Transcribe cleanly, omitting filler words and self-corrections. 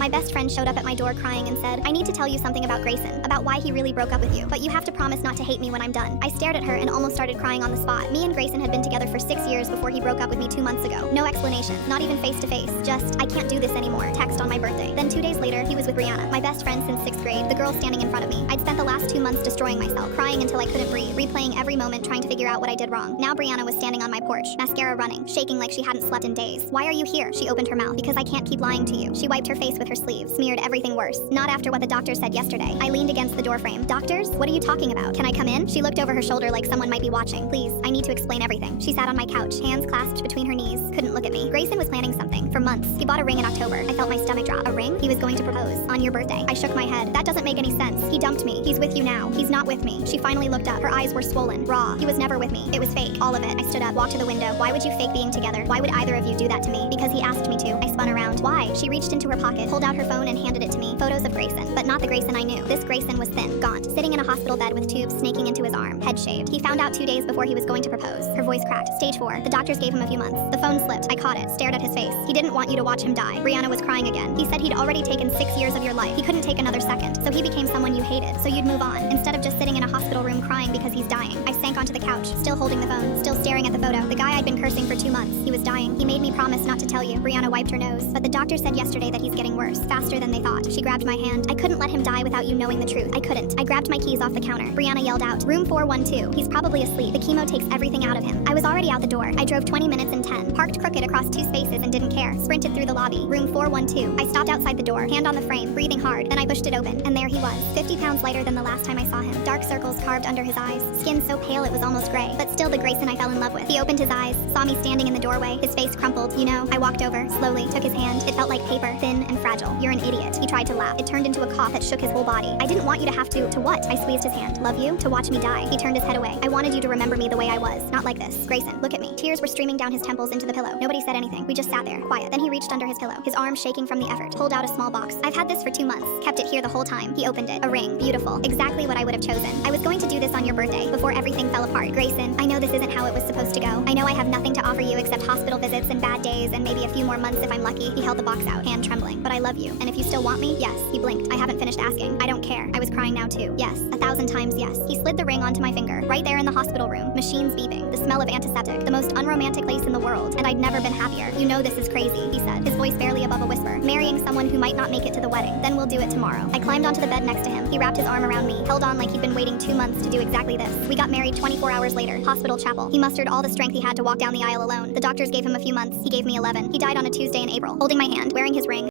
My best friend showed up at my door crying and said, "I need to tell you something about Grayson, about why he really broke up with you. But you have to promise not to hate me when I'm done." I stared at her and almost started crying on the spot. Me and Grayson had been together for 6 years before he broke up with me 2 months ago. No explanation, not even face to face. Just, "I can't do this anymore," text on my birthday. Then 2 days later, he was with Brianna, my best friend since 6th grade, the girl standing in front of me. I'd spent the last 2 months destroying myself, crying until I couldn't breathe, replaying every moment trying to figure out what I did wrong. Now Brianna was standing on my porch, mascara running, shaking like she hadn't slept in days. "Why are you here?" She opened her mouth. "Because I can't keep lying to you." She wiped her face with her sleeve, smeared everything worse. "Not after what the doctor said yesterday." I leaned against the doorframe. "Doctors? What are you talking about? Can I come in?" She looked over her shoulder like someone might be watching. "Please, I need to explain everything." She sat on my couch, hands clasped between her knees, couldn't look at me. Grayson was planning something for months. He bought a ring in October. I felt my stomach drop. "A ring? He was going to propose on your birthday." I shook my head. "That doesn't make any sense. He dumped me. He's with you now." "He's not with me." She finally looked up. Her eyes were swollen, raw. "He was never with me. It was fake. All of it." I stood up, walked to the window. "Why would you fake being together? Why would either of you do that to me?" "Because he asked me to." I spun around. "Why?" She reached into her pocket, pulled out her phone and handed it to me. Photos of Grayson, but not the Grayson I knew. This Grayson was thin, gaunt, sitting in a hospital bed with tubes snaking into his arm, head shaved. He found out 2 days before he was going to propose. Her voice cracked. "Stage 4. The doctors gave him a few months." The phone slipped. I caught it, stared at his face. "He didn't want you to watch him die." Brianna was crying again. "He said he'd already taken 6 years of your life. He couldn't take another second. So he became someone you hated, so you'd move on, instead of just sitting in a hospital room crying because he's dying." I sank onto the couch, still holding the phone, still staring at the photo. The guy I'd been cursing for 2 months. He was dying. He made me promise not to tell you. Brianna wiped her nose. "But the doctor said yesterday that he's getting worse, faster than they thought." She grabbed my hand. "I couldn't let him die without you knowing the truth. I couldn't." I grabbed my keys off the counter. Brianna yelled out, "Room 412. He's probably asleep. The chemo takes everything out of him." I was already out the door. I drove 20 minutes in 10, parked crooked across 2 spaces and didn't care. Sprinted through the lobby. Room 412. I stopped outside the door, hand on the frame, breathing hard. Then I pushed it open, and there he was, 50 pounds lighter than the last time I saw him. Dark circles carved under his eyes, skin so pale it was almost gray, but still the Grayson I fell in love with. He opened his eyes, saw me standing in the doorway, his face crumpled. I walked over, slowly, took his hand. It felt like paper, thin and fragile. "You're an idiot." He tried to laugh. It turned into a cough that shook his whole body. "I didn't want you to have to what?" I squeezed his hand. "Love you? To watch me die." He turned his head away. "I wanted you to remember me the way I was, not like this." "Grayson, look at me." Tears were streaming down his temples into the pillow. Nobody said anything. We just sat there, quiet. Then he reached under his pillow, his arm shaking from the effort, pulled out a small box. "I've had this for 2 months. Kept it here the whole time." He opened it. A ring. Beautiful. Exactly what I would have chosen. "I was going to do this on your birthday, before everything fell apart." "Grayson, I know this isn't how it was supposed to go. I know I have nothing to offer you except hospital visits and bad days and maybe a few more months if I'm lucky." He held the box out, hand trembling. "But I love you. And if you still want me, yes." He blinked. I haven't finished asking. "I don't care." I was crying now too. "Yes. 1,000 times yes." He slid the ring onto my finger, right there in the hospital room. Machines beeping, the smell of antiseptic, the most unromantic place in the world. And I'd never been happier. "You know this is crazy," he said, his voice barely above a whisper. "Marrying someone who might not make it to the wedding. Then we'll do it tomorrow." I climbed onto the bed next to him. He wrapped his arm around me, held on like he'd been waiting 2 months to do exactly this. We got married 24 hours later, hospital chapel. He mustered all the strength he had to walk down the aisle alone. The doctors gave him a few months. He gave me 11. He died on a Tuesday in April, holding my hand, wearing his ring.